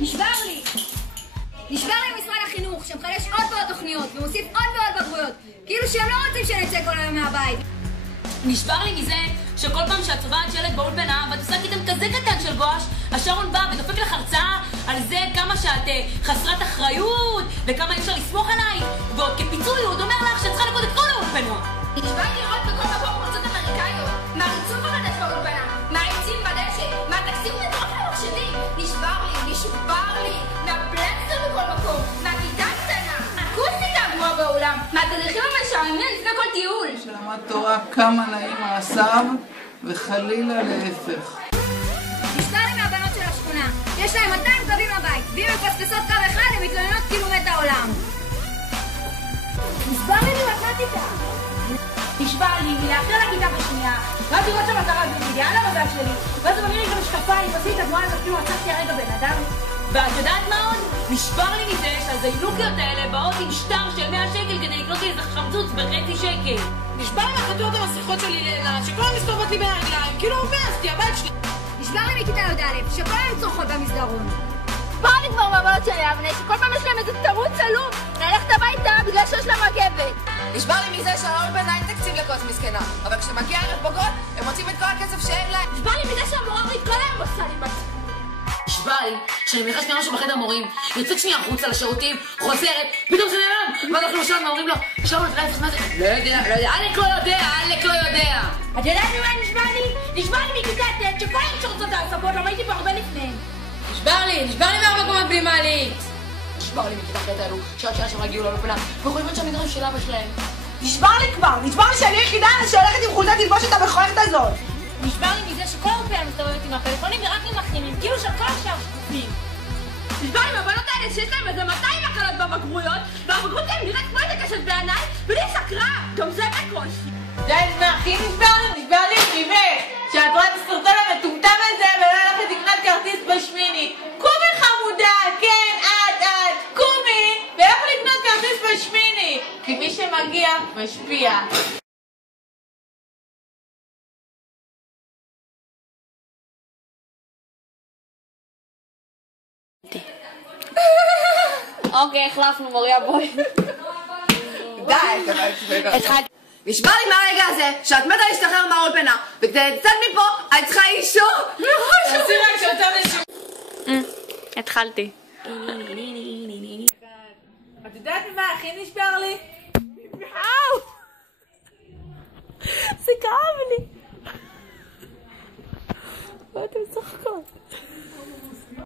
נשבר לי משרד החינוך שמחדש עוד ועוד תוכניות ומוסיף עוד ועוד בגרויות, כאילו שהם לא רוצים שנצא כל היום מהבית. נשבר לי מזה שכל פעם שאת צובעת שלט באולפנה ואת עושה כתם כזה קטן של גואש, השרון בא ודופק לך הרצאה על זה כמה שאת חסרת אחריות וכמה אי אפשר לסמוך עליי, ועוד כפיצוי הוא עוד אומר לך שאת צריכה לקוד את כל האולפנות. נשבר לי לראות בכל מקום קבוצות אמריקאיות, מהריצוף החדש באולפנה, מהעצים בדשא, מהטקסים מטורף למחשבים. נשבר לי מהפלנסטר בכל מקום, מהכיתה הקטנה, האקוסטיקה הגרועה בעולם, מהתדריכים המשעממים לפני כל טיול. שלמד תורה כמה נעים מעשיו וחלילה להפך. נשבר לי מהבנות של השכונה, יש להם 200 קווים לבית, ואם הם מפספסות קו אחד הם מתלוננות כאילו מת העולם. נשבר לי ממתמטיקה. נשבר לי מלאחר לכיתה בשנייה, ואז לראות שם מטרה באידיאל המזל שלי, ואז הוא מביא לי גם משקפיים, ועשי את התנועה הזאת כאילו עצרתי הרגע בן אדם. ואת יודעת מה עוד? נשבר לי מזה שהזיינוקיות האלה באות עם שטר של 100 שקל כדי לקנות לי איזה חמצוץ בחצי שקל. נשבר לי מהחתונות המסריחות שלי לאילת, שכל מסתובבות לי ברגליים, כאילו הובסתי, הבית שלי. נשבר לי מכיתה י"א, שכל היום צורכות במסדרון. נשבר לי כבר מהבנות של אבני, שכל פעם יש להם איזה תירוץ עלוב ללכת הביתה בגלל שיש להם רגבת. נשבר לי מזה שהאולפנה אין תקציב לכוס מסכנה, אבל כשמגיע ערב בגרות, הם מוצאים את כל הכסף שאין להם. נשבר לי מזה שהמורה אורית כל היום עושה לי בצפון. נשבר לי שאני מניחה שנייה משהו בחדר מורים, יוצאת שנייה החוצה לשירותים, חוזרת, פתאום זה נעלם, ואז אנחנו לשם ואומרים לו, שלום, אתה יודע מה זה? לא יודע, עלק לא יודע. את יודעת מה נשבר לי? נשבר לי מכיתה ט' שכל היום שרוצות הספות, לא הייתי פה הרבה לפני. נשבר לי מהמקומות בלי מעלית. נשבר לי מכיתה ח' האלו, שעד שעה שם הגיעו לאולפנה, ויכולים להיות שהמגרש של אבא שלהם. נשבר לי שאני היחידה שהולכת עם חולצת תלבושת המכוערת הזאת. נשבר לי מזה שכל האולפנה מסתובבת עם הפלאפונים ורק עם מחרימים, כאילו של כל השאר שקופים. נשבר לי מהבנות האלה שיש להם איזה 200 הקלות בבגרויות, והבגרות שלהם נראית כמו איזה קשת בעיניי, בלי סקרה, גם זה בקושי. הכי נשבר לי ממך, שאת רואה את הסרטון המטומטם הזה ולא הלכת לקנות כרטיס בשמיני. קומי חמודה, כן, את, קומי, ולכו לקנות כרטיס בשמיני, כי מי שמגיע משפיע. אוקיי, החלפנו מוריה בואי. די, נשבר לי מהרגע הזה שאת מתה להשתחרר מהאולפנה, וכדי לצאת מפה את צריכה אישור מראש. תעשי רק שיותר נשור. התחלתי. את יודעת מה הכי נשבר לי? זה כאב לי. מה אתם צוחקות?